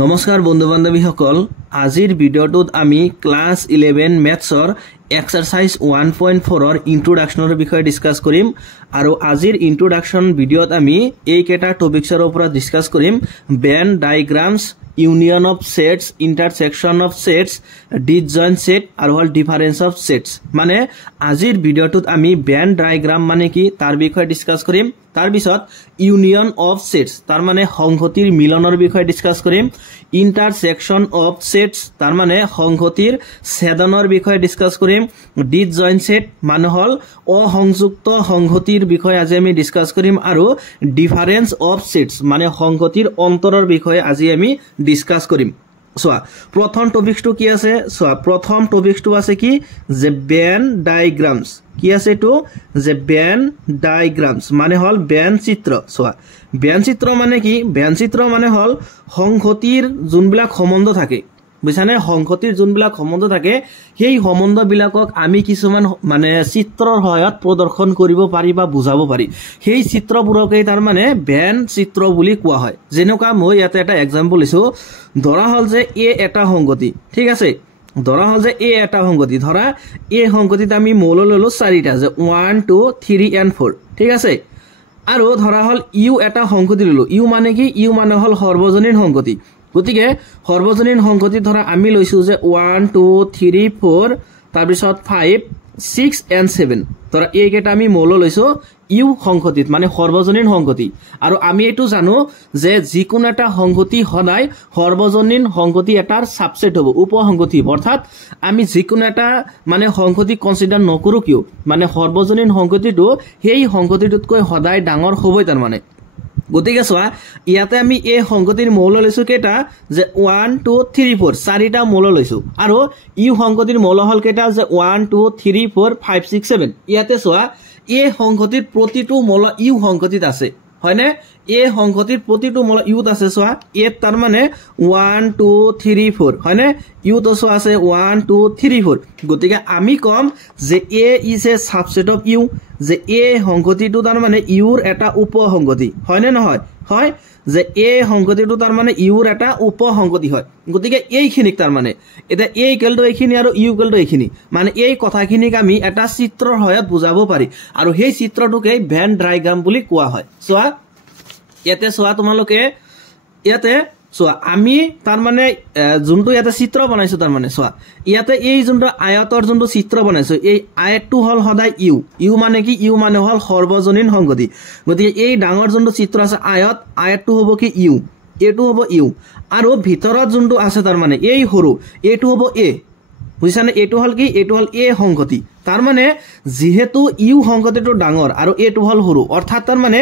নমস্কাৰ বন্ধু বান্ধৱীসকল, আজিৰ ভিডিঅ'টোত আমি ক্লাছ 11 মেথছৰ এক্সাৰসাইজ 1.4 ৰ ইন্ট্ৰোডাকচনৰ বিষয়ে ডিসকাস কৰিম আৰু আজিৰ ইন্ট্ৰোডাকচন ভিডিঅ'ত আমি এই কেটা টপিকছৰ ওপৰত ডিসকাস কৰিম। Venn diagrams, union of sets, intersection of sets, disjoint set আৰু হল ডিফাৰেন্স অফ সেটস। মানে আজিৰ ভিডিঅ'টোত আমি বেন ডায়াগ্ৰাম মানে কি তাৰ বিষয়ে ডিসকাস কৰিম। तार पिছত ইউনিয়ন অফ সেটস तार माने সংহতিৰ মিলনৰ বিষয়ে ডিসকাস কৰিম। ইন্টাৰসেকশন অফ সেটস तार माने সংহতিৰ ছেদনৰ বিষয়ে ডিসকাস কৰিম। ডিসজয়েন্ট সেট মানে হল অসংযুক্ত সংহতিৰ বিষয়ে আজি আমি ডিসকাস কৰিম আৰু ডিফাৰেন্স অফ সেটস মানে সংহতিৰ অন্তৰৰ বিষয়ে আজি আমি ডিসকাস কৰিম। সোয়া প্রথম টপিকটো কি আছে? সোয়া প্রথম টপিকটো আছে কি যে বেন ডায়াগ্রামস। কি আছে এটো? যে বেন ডায়াগ্রামস মানে হল বেন চিত্র। সোয়া বেন চিত্র মানে কি? বেন চিত্র মানে হল সংহতিৰ যোনবিলাক সম্বন্ধ থাকে, বুঝানে? সংহতিৰ যোনবিলাক সম্বন্ধ থাকে সেই সম্বন্ধ বিলাকক আমি কিছুমান মানে চিত্ৰৰ সহায়ত প্ৰদৰ্শন কৰিব পাৰি বা বুজাব পাৰি। সেই চিত্ৰবোৰকে তাৰ মানে বেন চিত্ৰ বুলি কোৱা হয়। যেনেকুৱা মই ইয়াতে এটা এক্সাম্পল দিছো, ধৰা হল যে এ এটা সংগতি, ঠিক আছে? ধৰা হল যে এ এটা সংগতি, ধৰা এ সংগতিত আমি মৌল ললো 4টা, যে 1 2 3 and 4, ঠিক আছে? আৰু ধৰা হল ইউ এটা সংগতি ললো। ইউ মানে কি? ইউ মানে হল সৰ্বজনীন সংগতি। গতিকে সৰ্বজনীন সংগতি ধৰা আমি লৈছো যে 1 2 3 4 তাৰ পিছত 5 6 and 7। ধৰা এই কেটা আমি মৌল লৈছো ইউ সংগতিত মানে সৰ্বজনীন সংগতি। আৰু আমি এটো জানো যে যিকোনো এটা সংগতি সদায় সৰ্বজনীন সংগতি এটাৰ সাবসেট হ'ব, উপসংগতি। অৰ্থাৎ আমি যিকোনো এটা মানে সংগতি কনসিডাৰ নকৰো কিয়, মানে সৰ্বজনীন সংগতিটো সেই সংগতিটোতকৈ সদায় ডাঙৰ হ'বই তাৰ মানে। গতিকে চোৱা ইয়াতে আমি এই সংগতিৰ মৌল লৈছো কেটা যে 1 2 3 4, 4টা মৌল লৈছো। আৰু ইউ সংগতিৰ মৌল হল কেটা যে 1 2 3 4 5 6 7। ইয়াতে চোৱা এই সংগতিৰ প্ৰতিটো মৌল ইউ সংগতিত আছে, হয়নে? এই সংগতিৰ প্ৰতিটো মৌল ইউত আছে। চোৱা এ তাৰ মানে 1 2 3 4, হয়নে? ইউত চোৱা আছে 1 2 3 4। গতিকে আমি কম যে A is a subset of U, যে এ সংগতিটো তাৰ মানে ইউৰ এটা উপসংগতি, হয়নে নহয়? হয়, যে এ সংগতিটো তাৰ মানে ইউৰ এটা উপসংগতি হয়। গতিকে এইখিনিক তাৰ মানে এটা এ ইকুৱেল টু এইখিনি আৰু ইউ ইকুৱেল টু এইখিনি, মানে এই কথাখিনিক আমি এটা চিত্ৰৰ সহায়ত বুজাব পাৰি আৰু সেই চিত্ৰটোকে ভেন ডায়াগ্ৰাম বুলি কোৱা হয়। চোৱা ইয়াতে চোৱা তোমালোকে ইয়াতে চোৱা আমি তাৰ মানে যোনটো ইয়াতে চিত্ৰ বনাইছো, তাৰ মানে চোৱা ইয়াতে এই যোনটো আয়তৰ যোনটো চিত্ৰ বনাইছো, এই আয়তটো হল সদায় ইউ। ইউ মানে কি? ইউ মানে হল সৰ্বজনীন সংগতি। গতিকে এই ডাঙৰ যোনটো চিত্ৰ আছে আয়ত, আয়তটো হ'ব কি? ইউ। এটো হ'ব ইউ। আৰু ভিতৰত যোনটো আছে তাৰ মানে এই সৰু, এটো হ'ব এ, বুজিছানে? এটো হল কি? এটো হল এ সংগতি। তাৰ মানে যেহেতু ইউ সংগতিটো ডাঙৰ আৰু এটো হল সৰু, অৰ্থাৎ তাৰ মানে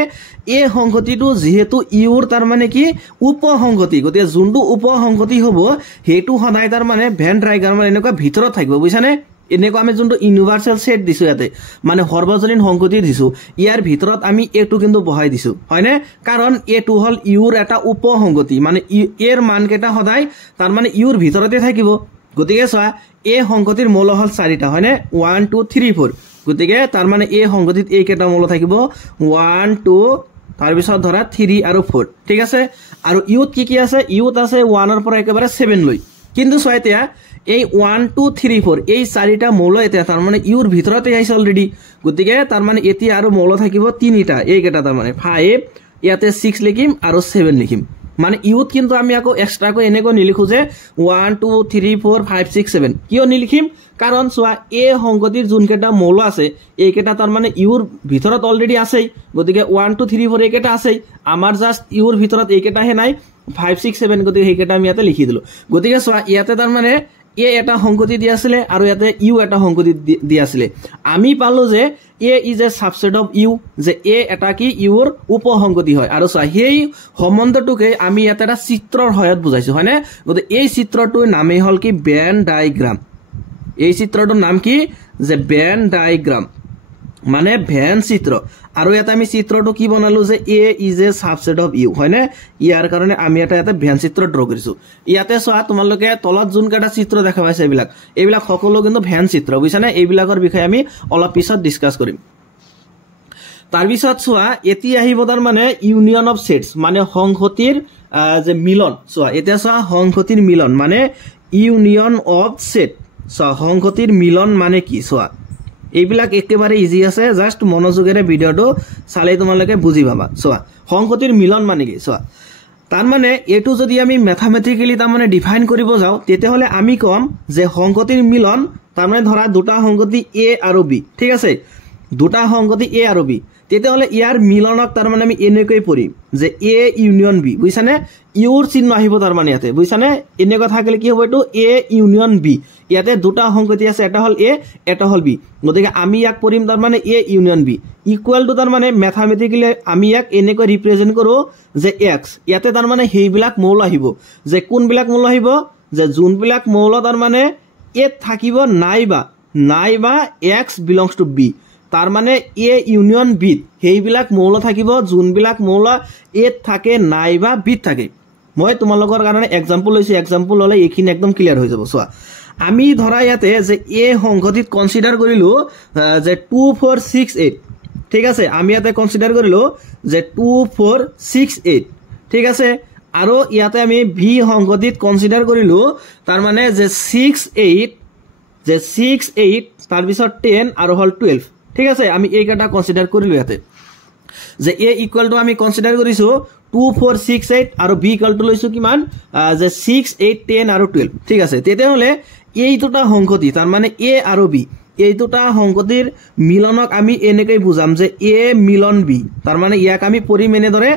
এ সংগতিটো যেহেতু ইউৰ তাৰ মানে কি উপসংগতি, গতিকে যোনটো উপসংগতি হ'ব সেইটো সদায় তাৰ মানে ভেন ডায়াগ্ৰামৰ এনেকুৱা ভিতৰত থাকিব, বুজিছানে? এনেকুৱা আমি যোনটো ইউনিভাৰ্সেল সেট দিছো ইয়াতে মানে সৰ্বজনীন সংগতি দিছো, ইয়াৰ ভিতৰত আমি এটো কিন্তু বহাই দিছো, হয়নে? কাৰণ এটো হল ইউৰ এটা উপসংগতি, মানে এৰ মান কেটা সদায় তাৰ মানে ইউৰ ভিতৰতে থাকিব। গতিকে চোৱা এই সংগতিৰ মৌল হল 4টা, হয়নে? 1 2 3 4। গতিকে তাৰ মানে এই সংগতিত এই কেটা মৌল থাকিব 1 2 তাৰ পিছত ধৰা 3 আৰু 4, ঠিক আছে? আৰু ইউত কি কি আছে? ইউত আছে 1 ৰ পৰা একেবাৰে 7 লৈ। কিন্তু চোৱা এতিয়া এই 1 2 3 4 এই 4টা মৌল এতিয়া তাৰ মানে ইউৰ ভিতৰতে আহিছে অলৰেডি। গতিকে তাৰ মানে এতিয়া আৰু মৌল থাকিব 3টা, এই কেটা তাৰ মানে 5, ইয়াতে 6 লিখিম আৰু 7 লিখিম। মানে ইউত কিন্তু আমি আকৌ এক্সট্ৰাকৈ এনেকৈ নিলিখো যে 1 2 3 4 5 6 7। কিয় নিলিখিম? কাৰণ চোৱা এই সংগতিৰ যোন কেটা মৌল আছে এইকেটা তাৰ মানে ইউৰ ভিতৰত অলৰেডি আছেই। গতিকে 1 2 3 4 এইকেটা আছেই, আমাৰ জাষ্ট ইউৰ ভিতৰত এইকেটাহে নাই, 5 6 7। গতিকে সেইকেটা আমি ইয়াতে লিখি দিলো। গতিকে চোৱা ইয়াতে তাৰ মানে এ এটা সংগতি দি আছিলে আৰু ইয়াতে ইউ এটা সংগতি দি আছিলে। আমি পালো যে A is a subset of U, যে এ এটা কি ইউৰ উপসংগতি হয়। আৰু চোৱা সেই সম্বন্ধটোকে আমি ইয়াতে এটা চিত্ৰৰ সহায়ত বুজাইছো, হয়নে? গতিকে এই চিত্ৰটোৰ নামেই হল কি বেন ডায়াগ্ৰাম। এই চিত্ৰটোৰ নাম কি? যে বেন ডায়াগ্ৰাম মানে ভেন চিত্ৰ। আৰু ইয়াতে আমি চিত্ৰটো কি বনালো যে A is a subset of U, হয়নে? ইয়াৰ কাৰণে আমি এটা ভেন চিত্ৰ ড্ৰ কৰিছো। ইয়াতে চোৱা তোমালোকে তলত যোন কেটা চিত্ৰ দেখা পাইছে এইবিলাক সকলো কিন্তু ভেন চিত্ৰ, বুজিছানে? এইবিলাকৰ বিষয়ে আমি অলপ পিছত ডিসকাস কৰিম। তাৰপিছত চোৱা এতিয়া আহিব তাৰ মানে ইউনিয়ন অফ সেটস মানে সংহতিৰ যে মিলন চোৱা এতিয়া চোৱা সংহতিৰ মিলন মানে ইউনিয়ন অফ সেট চোৱা সংহতিৰ মিলন মানে কি চোৱা এইবিলাক একেবাৰে ইজি আছে জাস্ট মনোযোগেৰে ভিডিওটো চালে তোমালোকে বুজি পাবা চোৱা সংহতিৰ মিলন মানে কি চোৱা তাৰ মানে এটো যদি আমি ম্যাথমেটিক্যালি তাৰ মানে ডিফাইন কৰিব যাও তেতিয়াহলে আমি কম যে সংহতিৰ মিলন তাৰ মানে ধৰা দুটা সংহতি a আৰু b ঠিক আছে দুটা সংহতি a আৰু b তেতিয়াহলে ইয়াৰ মিলনক তাৰ মানে আমি এনেকৈ পঢ়িম যে a ইউনিয়ন b বুইছানে ইউৰ চিহ্ন আহিব তাৰ মানে ইয়াতে বুইছানে এনেকৈ থাকিলে কি হ'ব এটো a ইউনিয়ন b ইয়াতে দুটা সংহতি আছে এটা হল a এটা হল b গতিকে আমি ইয়াক পঢ়িম তাৰ মানে a union b equal to তাৰ মানে ম্যাথমেটিক্যালি আমি ইয়াক এনেকৈ ৰিপ্ৰেজেন্ট কৰো যে x ইয়াতে তাৰ মানে হেইবিলাক মৌল আহিব যে কোনবিলাক মৌল আহিব যে যোনবিলাক মৌল তাৰ মানে a থাকিব নাইবা x belongs to b তাৰ মানে a ইউনিয়ন b হেইবিলাক মৌল থাকিব যোনবিলাক মৌল a থাকে নাইবা b থাকে মই তোমালোকৰ কাৰণে এক্সাম্পল লৈছো এক্সাম্পল হলে এইখিনি একদম ক্লিয়াৰ হৈ যাব চোৱা আমি ধৰা ইয়াতে যে a সংহতিত কনসিডাৰ কৰিলো যে 2 4 6 8 ঠিক আছে আমি ইয়াতে কনসিডাৰ কৰিলো যে 2 4 6 8 ঠিক আছে আৰু ইয়াতে আমি b সংহতিত কনসিডাৰ কৰিলো তাৰ মানে যে 6 8 তাৰ পিছত 10 আৰু হল 12 ঠিক আছে আমি এই কাটা কনসিডাৰ কৰিলো ইয়াতে যে a ইকুয়াল টু আমি কনসিডাৰ কৰিছো 2 4 6 8 আৰু b ইকুয়াল টু লৈছো কিমান যে 6 8 10 আৰু 12 ঠিক আছে তেতিয়াহলে এই দুটা সংহতি তাৰ মানে a আৰু b এই দুটা সংহতিৰ মিলনক আমি এনেকৈ বুজাম যে a মিলন b তাৰ মানে ইয়াক আমি পৰিমেনে ধৰে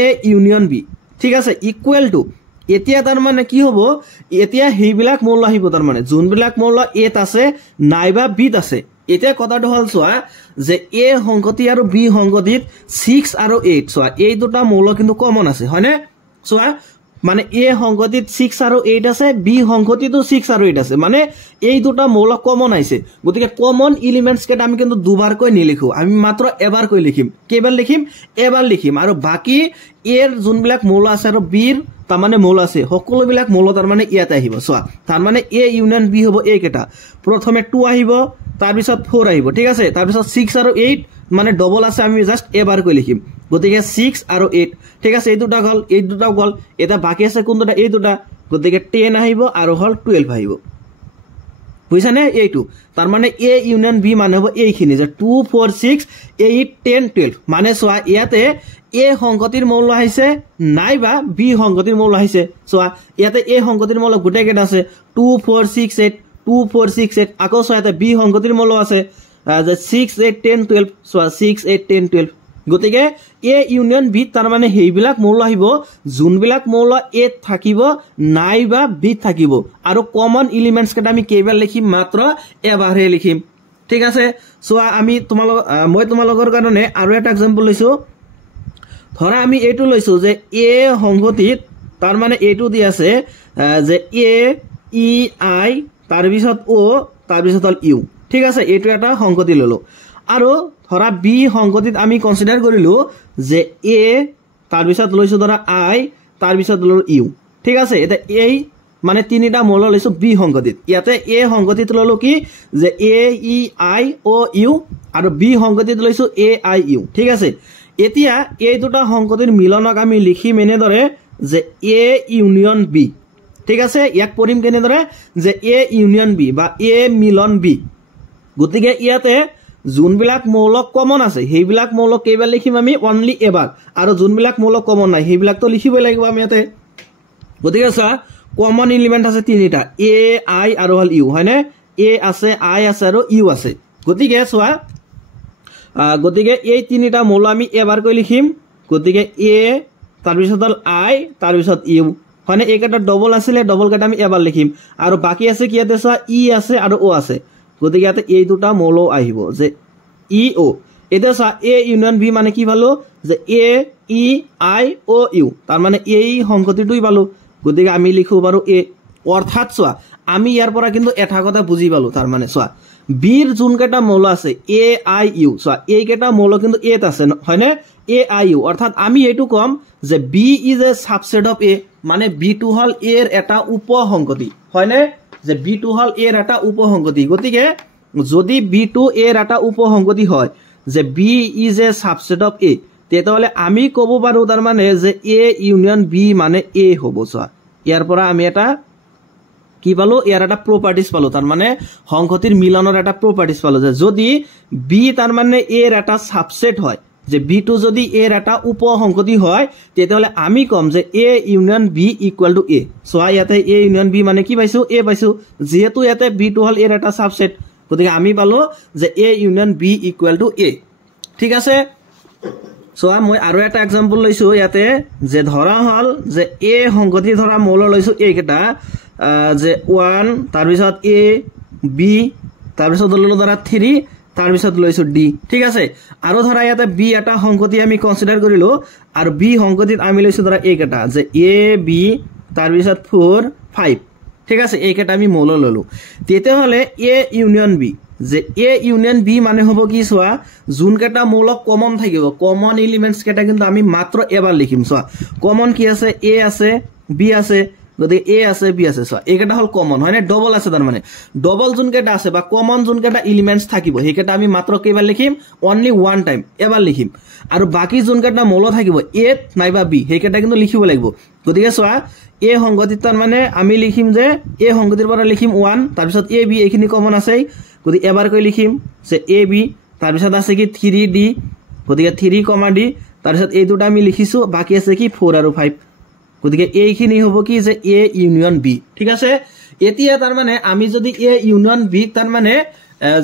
a ইউনিয়ন b ঠিক আছে ইকুয়াল টু এতিয়া তাৰ মানে কি হ'ব এতিয়া হেইবিলাক মৌল আহিব তাৰ মানে যোনবিলাক মৌল a ত আছে নাইবা b ত আছে এতিয়া কথাটো হল চোৱা যে a সংহতি আৰু b সংহতিত 6 আৰু 8 চোৱা এই দুটা মৌল কিন্তু কমন আছে হয়নে চোৱা মানে a সংহতিত 6 আৰু 8 আছে b সংহতিতো 6 আৰু 8 আছে মানে এই দুটা মৌল কমন আছে গতিকে কমন এলিমেন্টস কেটা আমি কিন্তু দুবাৰ কৈ নিলিখো আমি মাত্ৰ এবাৰ কৈ লিখিম কেবল লিখিম এবাৰ লিখিম আৰু বাকি এৰ যোনবিলাক মৌল আছে আৰু b ৰ তাৰ মানে মৌল আছে সকলো বিলাক মৌল তাৰ মানে ইয়াতে আহিব চোৱা তাৰ মানে a ইউনিয়ন b হ'ব এই কেটা প্ৰথমে 2 আহিব তাৰ পিছত 4 আহিব ঠিক আছে তাৰ পিছত 6 আৰু 8 মানে ডবল আছে আমি জাস্ট এবাৰ কৈ লিখিম গতিকে 6 আৰু 8 ঠিক আছে এই দুটা গল এটা বাকি আছে কোন দুটা এই দুটা গতিকে 10 আহিব আৰু হল 12 আহিব বুঝছানে এইটো তাৰ মানে a ইউনিয়ন b মানে হ'ব এইখিনি যে 2 4 6 8 10 12 মানে চোৱা ইয়াতে a সংগতিৰ মৌল আহিছে নাইবা b সংগতিৰ মৌল আহিছে চোৱা ইয়াতে a সংগতিৰ মৌল গুটে কেটা আছে 2 4 6 8 2 4 6 8 আকৌ চোৱা ইয়াতে b সংগতিৰ মৌল আছে যে 6 8 10 12 চোৱা 6 8 10 12 গতিকে a ইউনিয়ন b তাৰ মানে হেইবিলাক মৌল আহিব যোনবিলাক মৌল a থাকিব নাইবা b থাকিব আৰু কমন এলিমেন্টস কেটা আমি কেবল লিখিম মাত্ৰ এবাৰহে লিখিম ঠিক আছে চোৱা আমি মই তোমালোকৰ কাৰণে আৰু এটা এক্সাম্পল লৈছো ধৰা আমি এইটো লৈছো যে a সংহতিত তাৰ মানে এইটো দি আছে যে a e i তাৰ পিছত o তাৰ পিছত হল u ঠিক আছে এইটো এটা সংহতি ললো আৰু ধৰা b সংহতিত আমি কনসিডাৰ কৰিলো যে a তাৰ পিছত লৈছো ধৰা i তাৰ পিছত ললো u ঠিক আছে এটা এই মানে তিনিটা মৌল লৈছো b সংহতিত ইয়াতে a সংহতিত ললো কি যে a e i o u আৰু b সংহতিত লৈছো a i u ঠিক আছে এতিয়া এই দুটা সংহতিৰ মিলনক আমি লিখি মেনে ধৰে যে a ইউনিয়ন b ঠিক আছে ইয়াক পঢ়িম কেনে ধৰে যে a ইউনিয়ন b বা a মিলন b গতিকে ইয়াতে যোনবিলাক মৌল কমন আছে হেইবিলাক মৌল কেইবাৰ লিখিম আমি অনলি এবাৰ আৰু যোনবিলাক মৌল কমন নাই হেইবিলাক তো লিখিবই লাগিব আমি ইয়াতে গতিকে চা কমন এলিমেন্ট আছে তিনিটা a i আৰু হল u হয়নে a আছে i আছে আৰু u আছে গতিকে চোৱা গতিকে এই তিনিটা মৌল আমি এবাৰ কৈ লিখিম গতিকে a তাৰ পিছত হল i তাৰ পিছত u হয়নে এইকেটা ডবল আছিল ডবল কেটা আমি এবাৰ লিখিম আৰু বাকি আছে কি ইয়াতে চোৱা e আছে আৰু o আছে গতিকে ইয়াতে এই দুটা মৌল আহিব যে e o এটা চা a ইউনিয়ন b মানে কি পালো যে a e i o u তাৰ মানে এই সংহতিটোই পালো গতিকে আমি লিখো পাৰো a অৰ্থাৎ চোৱা আমি ইয়াৰ পৰা কিন্তু এটা কথা বুজি পালো তাৰ মানে চোৱা b ৰ যোন কেটা মৌল আছে a i u চোৱা এই কেটা মৌল কিন্তু a ত আছে হয়নে a i u অৰ্থাৎ আমি এইটো কম যে b is a subset of a মানে b টু হল a ৰ এটা উপসংহতি হয়নে যে b2 হল a ৰ এটা উপসংহতি গতিকে যদি b2 a ৰ এটা উপসংহতি হয় যে B is a subset of A তেতিয়াহ'লে আমি ক'ব পাৰো তাৰ মানে যে এ ইউনিয়ন বি মানে এ হ'ব চোৱা ইয়াৰ পৰা আমি এটা কি পালো ইয়াৰ এটা প্ৰপাৰ্টিজ পালো তাৰ মানে সংহতিৰ মিলনৰ এটা প্ৰপাৰ্টিজ পালো যে যদি বি তাৰ মানে এৰ এটা সাবসেট হয় যে বি টু যদি এৰ এটা উপসংহতি হয় তেতিয়াহ'লে আমি কম যে A union B equal to A চোৱা ইয়াতে এ ইউনিয়ন বি মানে কি পাইছো এ পাইছো যেহেতু ইয়াতে বি টু হল এৰ এটা সাবসেট গতিকে আমি পালো যে A union B equal to A ঠিক আছে চোৱা মই আৰু এটা এক্সাম্পল লৈছো ইয়াতে যে ধৰা হল যে এ সংগতি ধৰা মৌল লৈছো এ কেটা যে 1 তাৰ পিছত এ বি তাৰ পিছত ললো ধৰা 3 তাৰ পিছত লৈছো ডি ঠিক আছে আৰু ধৰা ইয়াতে বি এটা সংগতি আমি কনসিডাৰ কৰিলো আৰু বি সংগতিত আমি লৈছো ধৰা এ কেটা যে এ বি তাৰ পিছত 4 5 ঠিক আছে এই কেটা আমি মৌল ললো তেতিয়াহ'লে এ ইউনিয়ন বি যে এ ইউনিয়ন বি মানে হ'ব কি চোৱা জুন কেটা মৌল কমন থাকিব কমন এলিমেন্টস কেটা কিন্তু আমি মাত্ৰ এবাৰ লিখিম চোৱা কমন কি আছে এ আছে বি আছে গতিকে এ আছে বি আছে চোৱা এই কেটা হল কমন হয় না ডবল আছে তাৰ মানে ডবল জুন কেটা আছে বা কমন জুন কেটা এলিমেন্টস থাকিব সেই কেটা আমি মাত্ৰ কেইবাৰ লিখিম অনলি ওয়ান টাইম এবাৰ লিখিম আৰু বাকি জুন কেটা মৌল থাকিব এ নাইবা বি সেই কেটা কিন্তু লিখিব লাগিব গতিকে চোৱা এ সংগতিত তাৰ মানে আমি লিখিম যে এ সংগতিৰ পৰা লিখিম 1 তাৰ পিছত এ বি এইখিনি কমন আছে গতিকে এবাৰ কৈ লিখিম যে এ বি তাৰ পিছত আছে কি 3 ডি গতিকে 3 ডি তাৰ পিছত এই দুটা আমি লিখিছো বাকি আছে কি 4 আৰু 5 গতিকে এইখিনি হ'ব কি যে এ ইউনিয়ন বি ঠিক আছে এতিয়া তাৰ মানে আমি যদি এ ইউনিয়ন বি তাৰ মানে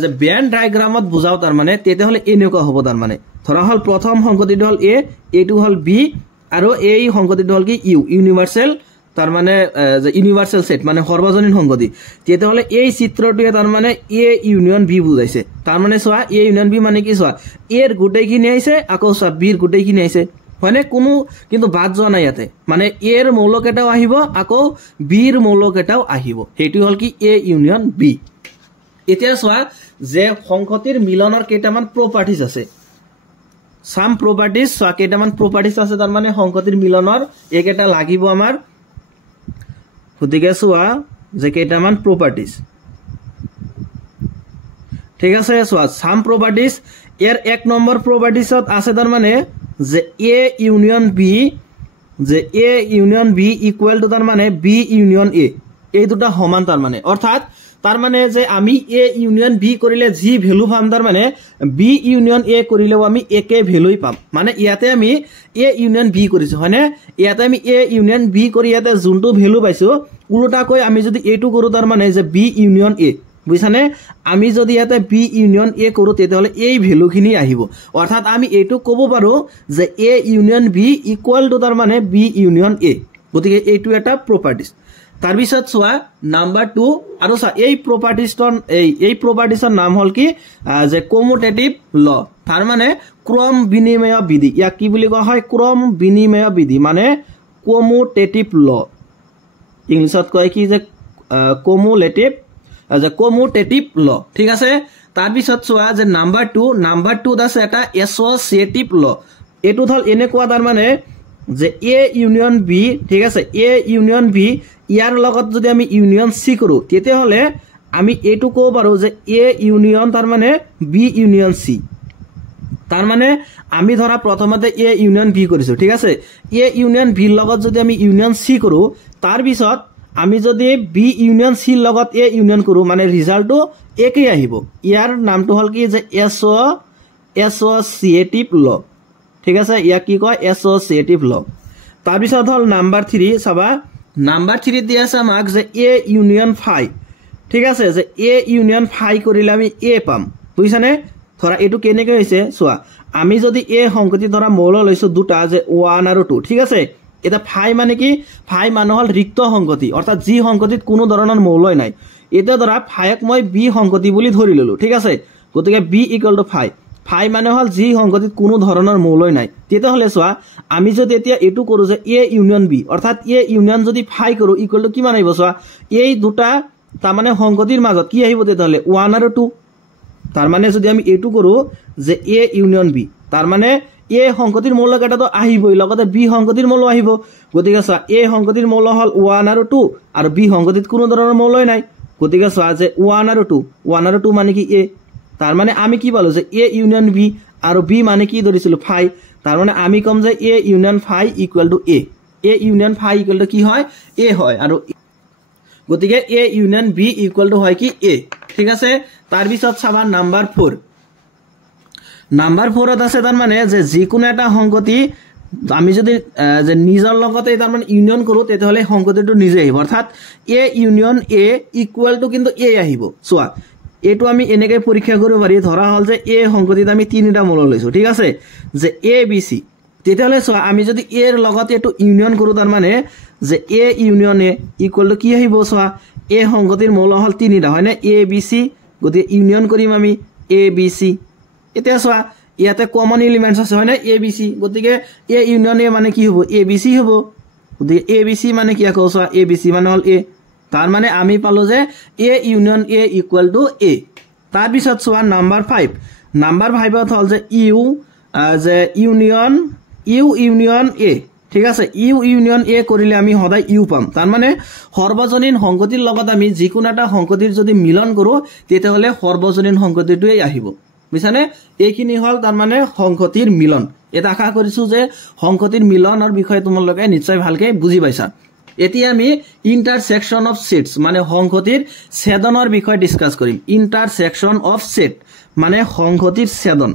যে বেন ডায়াগ্ৰামত বুজাও তাৰ মানে তেতিয়াহ'লে এনেকুৱা হ'ব তাৰ মানে ধৰা হল প্ৰথম সংগতিটো হল এ এইটো হল বি আৰু এই সংগতিটো হল কি ইউ ইউনিভাৰ্সেল তাৰ মানে যে ইউনিভাৰ্সেল সেট মানে সৰ্বজনীন সংগতি তেতিয়াহ'লে এই চিত্ৰটোৱে তাৰ মানে এ ইউনিয়ন বি বুজাইছে তাৰ মানে চোৱা এ ইউনিয়ন বি মানে কি চোৱা এৰ গোটেইখিনি আহিছে আকৌ চোৱা বিৰ গোটেইখিনি আহিছে মানে কোনো কিন্তু বাদ যোৱা নাই ইয়াতে মানে এৰ মৌল কেটাও আহিব আকৌ বিৰ মৌল কেটাও আহিব হেতু হল কি এ ইউনিয়ন বি এতিয়া চোৱা যে সংহতিৰ মিলনৰ কেইটামান প্ৰপাৰ্টিজ আছে সাম প্ৰপাৰ্টিজ চোৱা কেইটামান প্ৰপাৰ্টিজ আছে তাৰ মানে সংহতিৰ মিলনৰ একেটা লাগিব আমাৰ গতিকে চোৱা যে কেইটামান প্ৰপাৰ্টিজ ঠিক আছে চোৱা সাম প্ৰপাৰ্টিজ এৰ এক নম্বৰ প্ৰপাৰ্টিজত আছে তাৰ মানে যে এ ইউনিয়ন বি যে A union B equal to তাৰ মানে বি ইউনিয়ন এ এই দুটা সমান তাৰ মানে অৰ্থাৎ তাৰ মানে যে আমি এ ইউনিয়ন বি কৰিলে জি ভ্যালু পাম তাৰ মানে বি ইউনিয়ন এ কৰিলেও আমি একে ভ্যালুই পাম মানে ইয়াতে আমি এ ইউনিয়ন বি কৰিছো হয়নে ইয়াতে আমি এ ইউনিয়ন বি কৰি ইয়াতে যোনটো ভ্যালু পাইছো উল্টাকৈ আমি যদি এইটো কৰো তাৰ মানে যে বি ইউনিয়ন এ বুঝছানে আমি যদি ইয়াতে বি ইউনিয়ন এ কৰো তেতিয়াহ'লে এই ভ্যালুখিনি আহিব অৰ্থাৎ আমি এইটো ক'ব পাৰো যে A union B equal to তাৰ মানে বি ইউনিয়ন এ গতিকে এইটো এটা প্ৰপাৰ্টিজ তাৰ পিছত চোৱা নাম্বাৰ 2 আৰু চোৱা এই প্ৰপাৰ্টিজৰ নাম হল কি যে কমিউটেটিভ ল তাৰ মানে ক্ৰম বিনিময় বিধি ইয়াক কি বুলি কোৱা হয় ক্ৰম বিনিময় বিধি মানে কমিউটেটিভ ল ইংলিছত কয় কি যে কমিউটেটিভ ল ঠিক আছে তাৰ পিছত চোৱা যে নাম্বাৰ 2 আছে এটা এছ'চিয়েটিভ ল এটো হল এনেকুৱা তাৰ মানে যে এ ইউনিয়ন বি ঠিক আছে এ ইউনিয়ন বি ইয়াৰ লগত যদি আমি ইউনিয়ন সি কৰো তেতিয়াহ'লে আমি এইটো ক'ব পাৰো যে এ ইউনিয়ন তাৰ মানে বি ইউনিয়ন সি তাৰ মানে আমি ধৰা প্ৰথমতে এ ইউনিয়ন বি কৰিছো ঠিক আছে এ ইউনিয়ন বি লগত যদি আমি ইউনিয়ন সি কৰো তাৰ পিছত আমি যদি বি ইউনিয়ন সি লগত এ ইউনিয়ন কৰো মানে ৰিজাল্টটো একেই আহিব ইয়াৰ নামটো হল কি যে এছ'চিয়েটিভ ল ঠিক আছে ইয়াক কি কয় এছ'চিয়েটিভ ল তাৰ পিছত হল নাম্বাৰ 3 চাবা নাম্বাৰ 3 দিয়া আছে আমাক যে এ ইউনিয়ন ফাই ঠিক আছে যে এ ইউনিয়ন ফাই কৰিলে আমি এ পাম বুজিছানে ধৰা এটো কেনেকৈ হৈছে চোৱা আমি যদি এ সংগতি ধৰা মৌল লৈছো দুটা যে 1 আৰু 2 ঠিক আছে এটা ফাই মানে কি ফাই মানে হল ৰিক্ত সংগতি অৰ্থাৎ জি সংগতিত কোনো ধৰণৰ মৌলই নাই এটা ধৰা ফাইক মই বি সংগতি বুলি ধৰি ললো ঠিক আছে গতিকে বি ইকুৱেল টু ফাই মানে হল জি সংগতিত কোনো ধৰণৰ মৌলই নাই তেতিয়াহ'লে চোৱা আমি যদি এতিয়া এটো কৰো যে এ ইউনিয়ন বি অৰ্থাৎ এ ইউনিয়ন যদি ফাই কৰো ইকুৱেল টু কিমান আহিব চোৱা এই দুটা তাৰ মানে সংগতিৰ মাজত কি আহিব তেতিয়াহ'লে 1 আৰু 2 তাৰ মানে যদি আমি এটো কৰো যে এ ইউনিয়ন বি তাৰ মানে এ সংগতিৰ মৌল কেটাটো আহিবই লগতে বি সংগতিৰ মৌল আহিব গতিকে চোৱা এ সংগতিৰ মৌল হল 1 আৰু 2 আৰু বি সংগতিত কোনো ধৰণৰ মৌলই নাই গতিকে চোৱা যে 1 আৰু 2 মানে কি এ তাৰ মানে আমি কি পালো যে এ ইউনিয়ন বি আৰু বি মানে কি ধৰিছিলো ফাই তাৰ মানে আমি কম যে A union phi equal to A union phi equal to কি হয় এ হয় আৰু গতিকে A union B equal to হয় কি এ ঠিক আছে তাৰ পিছত চাবা নাম্বাৰ 4 নাম্বাৰ 4ত আছে তাৰ মানে যে যিকোনো এটা সংগতি আমি যদি যে নিজৰ লগতে তাৰ মানে ইউনিয়ন কৰো তেতিয়াহলে সংগতিটো নিজে আহিব অৰ্থাৎ এ ইউনিয়ন এ ইকুৱেল টু কিন্তু এ আহিব চোৱা এটো আমি এনেকৈ পৰীক্ষা কৰিব পাৰি ধৰা হল যে এ সংগতিত আমি তিনিটা মূল লৈছো ঠিক আছে যে এ বি সি তেতিয়াহলে চোৱা আমি যদি এ এৰ লগতে এটো ইউনিয়ন কৰো তাৰ মানে যে A union A equal to কি আহিব চোৱা এ সংগতিৰ মূল হল তিনিটা হয় না এ বি সি গতি ইউনিয়ন কৰিম আমি এ বি সি এতিয়া চোৱা ইয়াতে কমন এলিমেন্টস আছে হয় না এ বি সি গতিকে এ ইউনিয়ন এ মানে কি হ'ব এ বি সি হ'ব গতিকে এ বি সি মানে কি আকৌ চোৱা এ বি সি মানে হল এ তাৰ মানে আমি পালো যে A union A equal to A তাৰ পিছত চোৱা নাম্বাৰ 5 নাম্বাৰ 5ত হল যে যে ইউনিয়ন এ ঠিক আছে ইউনিয়ন এ কৰিলে আমি সদায় ইউ পাম তাৰ মানে সৰ্বজনীন সংগতিৰ লগত আমি যিকোনো এটা সংগতিৰ যদি মিলন কৰো তেতিয়াহলে সৰ্বজনীন সংগতিটোই আহিব বুজিছানে এইখিনি হল তাৰ মানে সংগতিৰ মিলন এটা আশা কৰিছো যে সংগতিৰ মিলনৰ বিষয়ে তোমালোকে নিশ্চয় ভালকে বুজি পাইছা এতিয়া আমি ইন্টাৰসেকশন অফ সেটস মানে সংগতিৰ ছেদনৰ বিষয়ে ডিসকাস কৰিম ইন্টাৰসেকশন অফ সেট মানে সংগতিৰ ছেদন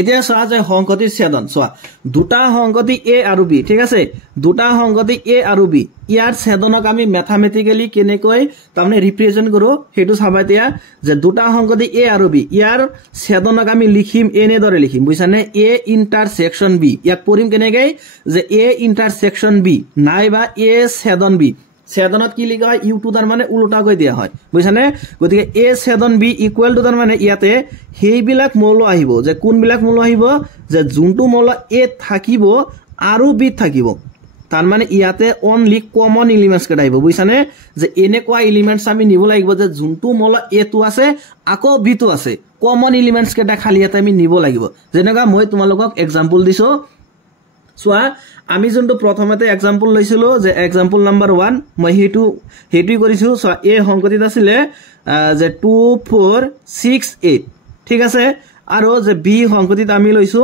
এতিয়া চোৱা যে সংগতিৰ ছেদন চোৱা দুটা সংগতি এ আৰু বি ঠিক আছে দুটা সংগতি এ আৰু বি ইয়াৰ ছেদনক আমি ম্যাথমেটিক্যালি কেনেকৈ তাৰমানে ৰিপ্ৰেজেন্ট কৰো হেতু চাবা এতিয়া যে দুটা সংগতি এ আৰু বি ইয়াৰ ছেদনক আমি লিখিম এনে দৰে লিখিম বুজিছানে এ ইন্টাৰসেকশন বি ইয়াক পঢ়িম কেনেকৈ যে এ ইন্টাৰসেকশন বি নাইবা এ ছেদন বি ছেদনত কি লিখা হয় ইউ টু তাৰ মানে উল্টাকৈ দিয়া হয় বুজিছানে গতিকে এ ছেদন বি ইকুৱেল টু তাৰ মানে ইয়াতে হেইবিলাক মৌল আহিব যে কোনবিলাক মৌল আহিব যে যোনটো মৌল এ থাকিব আৰু বি থাকিব তাৰ মানে ইয়াতে অনলি কমন এলিমেন্টস কেটা আহিব বুজিছানে যে এনেকুৱা এলিমেন্টস আমি নিব লাগিব যে যোনটো মৌল এ টু আছে আকৌ বি টু আছে কমন এলিমেন্টস কেটা খালি এটা আমি নিব লাগিব যেনেকা মই তোমালোকক एग्जांपल দিছো চোৱা আমি যোনটো প্ৰথমতে एग्जांपल লৈছিলো যে एग्जांपल নাম্বাৰ 1 মই হেতু কৰিছো চোৱা এ সংগতিত আছিল যে 2 4 6 8 ঠিক আছে আৰু যে বি সংগতিত আমি লৈছো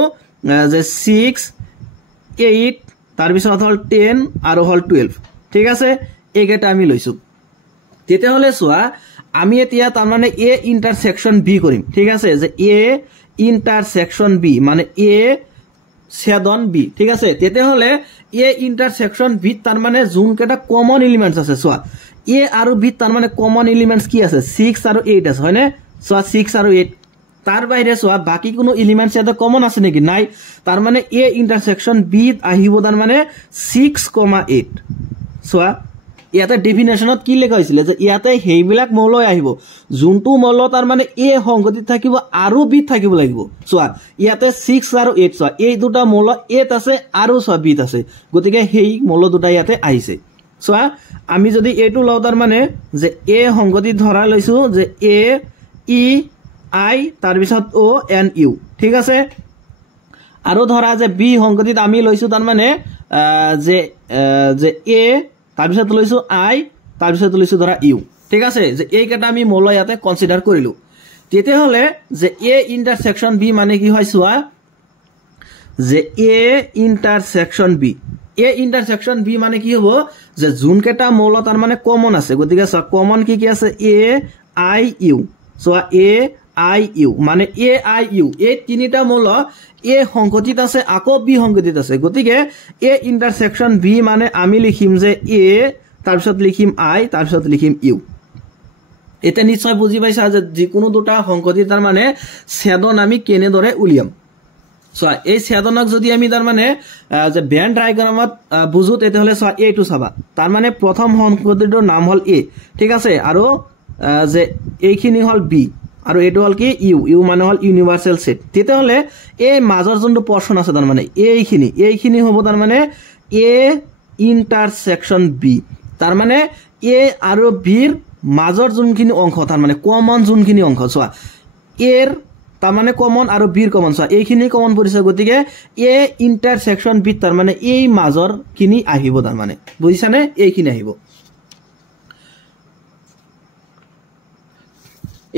যে 6 8 তাৰ পিছত হল 10 আৰু হল 12 ঠিক আছে এইকেটা আমি লৈছো তেতিয়া হলে চোৱা আমি এতিয়া তাৰ মানে এ ইন্টাৰসেকশন বি কৰিম ঠিক আছে যে এ ইন্টাৰসেকশন বি মানে এ ছেদন বি ঠিক আছে তেতে হলে এ ইন্টাৰসেকশন বি তাৰ মানে যোন কেটা কমন এলিমেন্টস আছে চোৱা এ আৰু বি তাৰ মানে কমন এলিমেন্টস কি আছে 6 আৰু 8 আছে হয়নে চোৱা 6 আৰু 8 তাৰ বাহিৰে চোৱা বাকি কোনো এলিমেন্টস এটা কমন আছে নেকি নাই তাৰ মানে এ ইন্টাৰসেকশন বি আহিব তাৰ মানে 6,8 চোৱা ইয়াতে ডেফিনেশনত কি লেখা হৈছিল যে ইয়াতে হেইবিলাক মৌল আহিব যোনটো মৌল তাৰ মানে এ সংগতিত থাকিব আৰু বি থাকিব লাগিব চোৱা ইয়াতে 6 আৰু 8 চোৱা এই দুটা মৌল এত আছে আৰু চোৱা বিত আছে গতিকে হেই মৌল দুটা ইয়াতে আহিছে চোৱা আমি যদি এটো লও তাৰ মানে যে এ সংগতি ধৰা লৈছো যে এ ই আই তাৰ পিছত ও এন ইউ ঠিক আছে আৰু ধৰা যে বি সংগতিত আমি লৈছো তাৰ মানে যে এ তাৰ পিছত লৈছো আই তাৰ পিছত লৈছো ধৰা ইউ ঠিক আছে যে এই কেটা আমি মৌল ইয়াতে কনসিডাৰ কৰিলো তেতিয়া হলে যে এ ইন্টাৰসেকশন বি মানে কি হয় চোৱা যে এ ইন্টাৰসেকশন বি এ ইন্টাৰসেকশন বি মানে কি হ'ব যে যোন কেটা মৌল তাৰ মানে কমন আছে গতিকে চোৱা কমন কি আছে এ আই ইউ চোৱা এ আই ইউ মানে এ আই ইউ এই তিনিটা মৌল এ সংগতিত আছে আকৌ বি সংগতিত আছে গতিকে এ ইন্টাৰসেকশন বি মানে আমি লিখিম যে এ তাৰ পিছত লিখিম আই তাৰ পিছত লিখিম ইউ এটা নিশ্চয় বুজি পাইছা যে যিকোনো দুটা সংগতি তাৰ মানে ছেদন আমি কেনে দৰে উলিয়াম চোৱা এই ছেদনক যদি আমি তাৰ মানে যে বেন ডায়াগ্ৰামত বুজো তেতিয়াহলে চোৱা এ টু চাবা তাৰ মানে প্ৰথম সংগতিটোৰ নাম হল এ ঠিক আছে আৰু যে এইখিনি হল বি আৰু এটো হল কি ইউ মানে হল ইউনিভাৰ্সাল সেট তেতিয়া হলে এই মাজৰ যোনটো পোৰশন আছে তাৰ মানে এইখিনি হ'ব তাৰ মানে এ ইন্টাৰসেকশন বি তাৰ মানে এ আৰু বিৰ মাজৰ যোনখিনি অংশ তাৰ মানে কমন যোনখিনি অংশ চোৱা এৰ তাৰ মানে কমন আৰু বিৰ কমন চোৱা এইখিনি কমন পৰিছে গতিকে এ ইন্টাৰসেকশন বি তাৰ মানে এই মাজৰ কিনি আহিব তাৰ মানে বুজিছানে এইখিনি আহিব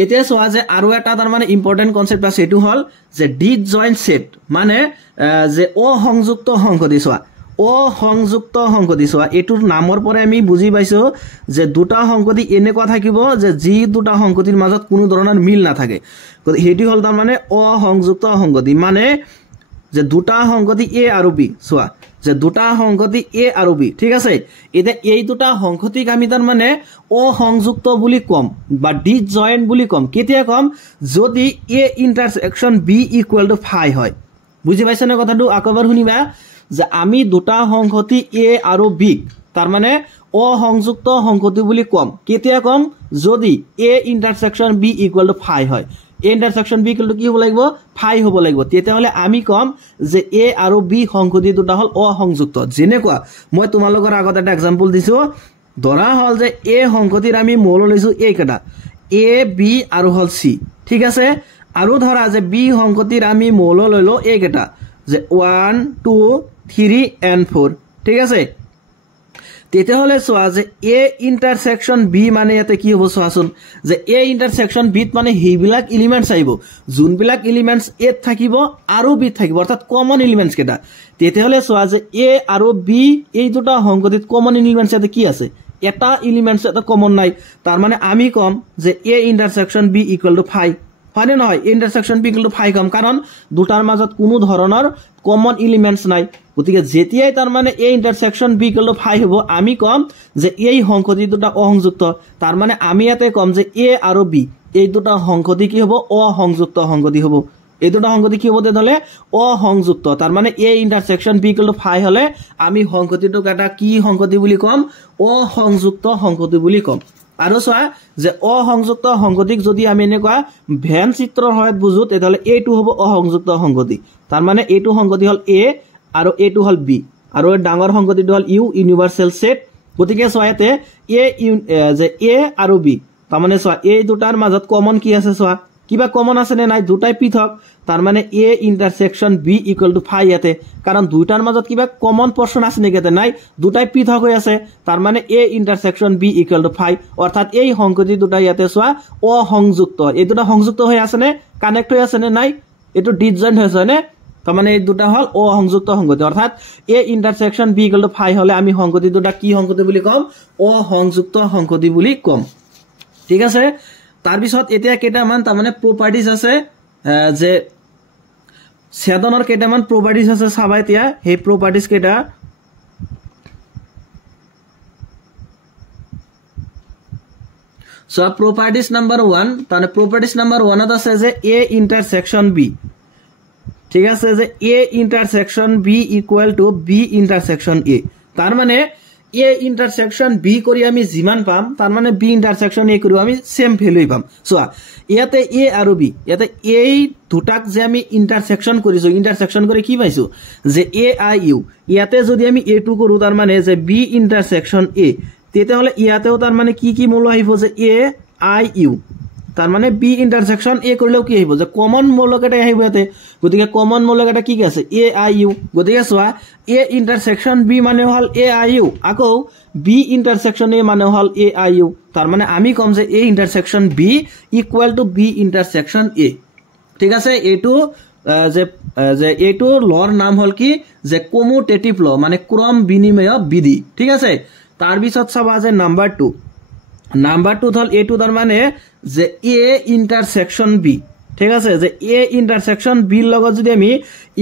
এতিয়া চোৱা যে আৰু এটা তাৰ মানে ইম্পৰ্টেন্ট কনসেপ্ট আছে এটো হল যে ডিসজয়েন্ট সেট মানে যে অসংযুক্ত সংহতি চোৱা অসংযুক্ত সংহতি চোৱা এটোৰ নামৰ পৰে আমি বুজি পাইছো যে দুটা সংহতি এনেকুৱা থাকিব যে যি দুটা সংহতিৰ মাজত কোনো ধৰণৰ মিল না থাকে হেটি হল তাৰ মানে অসংযুক্ত সংহতি মানে যে দুটা সংহতি এ আৰু বি চোৱা যে দুটা সংহতি এ আৰু বি ঠিক আছে এটা এই দুটা সংহতিক আমি তাৰ মানে অসংযুক্ত বুলি কম বা ডিসজয়েন্ট বুলি কম কেতিয়া কম যদি A intersection B equal to phi হয় বুজি পাইছা না কথাটো আকবাৰ শুনিবা যে আমি দুটা সংহতি এ আৰু বি তাৰ মানে অসংযুক্ত সংহতি বুলি কম কেতিয়া কম যদি A intersection B equal to phi হয় A intersection B equal to কি হ'ব লাগিব ফাই হ'ব লাগিব তেতিয়া হলে আমি কম যে এ আৰু বি সংহতি দুটা হল অসংযুক্ত যেনেকুৱা মই তোমালোকৰ আগত এটা एग्जांपल দিছো ধৰা হল যে এ সংহতিৰ আমি মূল লৈছো এই কেটা এ বি আৰু হল সি ঠিক আছে আৰু ধৰা যে বি সংহতিৰ আমি মূল লইলো এই কেটা যে 1 2 3 and 4 ঠিক আছে তেতে হলে সোয়া যে এ ইন্টারসেকশন বি মানে এতে কি হবো সোয়াসুন যে এ ইন্টারসেকশন বি মানে হেইবিলাক এলিমেন্টস আইবো যোনবিলাক এলিমেন্টস এ থাকিব আৰু বি থাকিব অৰ্থাৎ কমন এলিমেন্টস কেটা তেতে হলে সোয়া যে এ আৰু বি এই দুটা সংগঠিত কমন এলিমেন্টস এতে কি আছে এটা এলিমেন্টস এতে কমন নাই তার মানে আমি কম যে A intersection B equal to 5 হয় না হয় ইন্টারসেকশন বি ইকুয়াল টু 5 কম কারণ দুটার মাজত কোনো ধরনের কমন এলিমেন্টস নাই গতিকে যেতিয়াই তার মানে A intersection B equal to 5 হবো আমি কম যে এই সংহতি দুটা অসংযুক্ত তার মানে আমি ইয়াতে কম যে এ আৰু বি এই দুটা সংহতি কি হবো অসংযুক্ত সংহতি হবো এই দুটা সংহতি কি হবো তেহলে অসংযুক্ত তার মানে A intersection B equal to 5 হলে আমি সংহতিটো কাটা কি সংহতি বুলি কম অসংযুক্ত সংহতি বুলি কম আৰু সোয়া যে অসংযুক্ত সংগতিক যদি আমি এনেকুৱা ভেন চিত্ৰৰ সহায়ত বুজো তেতিয়ালে এটো হ'ব অসংযুক্ত সংগতি তাৰ মানে এটো সংগতি হল এ আৰু এটো হল বি আৰু ডাঙৰ সংগতিটো হল ইউ ইউনিভাৰ্সাল সেট গতিকে সোয়াতে এ যে এ আৰু বি তাৰ মানে সোয়া এই দুটাৰ মাজত কমন কি আছে সোয়া কিবা কমন আছে নে নাই দুটাই পৃথক তার মানে A intersection B equal to 5 ইয়াতে কারণ দুইটার মাজত কিবা কমন পোর্শন আছে নেকি তে নাই দুটাই পৃথক হৈ আছে তার মানে A intersection B equal to 5 অর্থাৎ এই সংগতি দুটা ইয়াতে সোয়া অসংযুক্ত এই দুটা সংযুক্ত হৈ আছে নে কানেক্ট হৈ আছে নে নাই এটো ডিসজয়েন্ট হৈছে নে তার মানে এই দুটা হল অসংযুক্ত সংগতি অর্থাৎ A intersection B equal to 5 হলে আমি সংগতি দুটা কি সংগতি বুলি কম অসংযুক্ত সংগতি বুলি কম ঠিক আছে তার পিছত এতিয়া কেটামান তার মানে প্রপার্টিজ আছে যে সেদনৰ কেটামান প্রপার্টিজ আছে চাবা এতিয়া হে প্রপার্টিজ কেটা সো প্রপার্টিজ নাম্বার 1 তাহলে প্রপার্টিজ নাম্বার 1 আছে যে এ ইন্টারসেকশন বি ঠিক আছে যে A intersection B equal to B intersection A তার মানে এ ইন্টারসেকশন বি কৰি আমি জিমান পাম তাৰ মানে বি ইন্টাৰসেকশন এ কৰি আমি সেম ভ্যালু পাম সো ইয়াতে এ আৰু বি ইয়াতে এই দুটাক যে আমি ইন্টাৰসেকশন কৰিছো ইন্টাৰসেকশন কৰি কি পাইছো যে এ আই ইউ ইয়াতে যদি আমি এ টু কৰো তার মানে যে বি ইন্টারসেকশন এ তেতে হলে ইয়াতেও তার মানে কি মূল আহিব যে এ আই ইউ তার মানে বি ইন্টারসেকশন এ কৰিলেও কি আহিব যে কমন মূলকেটা আহিব ইয়াতে গতিকে কমন মূলকেটা কি আছে এ আই ইউ গতিকে সোয়া এ ইন্টারসেকশন বি মানে হল এ আই ইউ আকৌ বি ইন্টারসেকশন এ মানে হল এ আই ইউ তার মানে আমি কম যে A intersection B equal to B intersection A ঠিক আছে এটো যে এটো লর নাম হল কি যে কমিউটেটিভ ল মানে ক্রম বিনিময় বিধি ঠিক আছে তার পিছত চাবা যে নাম্বার 2 হল এটো তার মানে যে এ ইন্টারসেকশন বি ঠিক আছে যে এ ইন্টারসেকশন বি লগত যদি আমি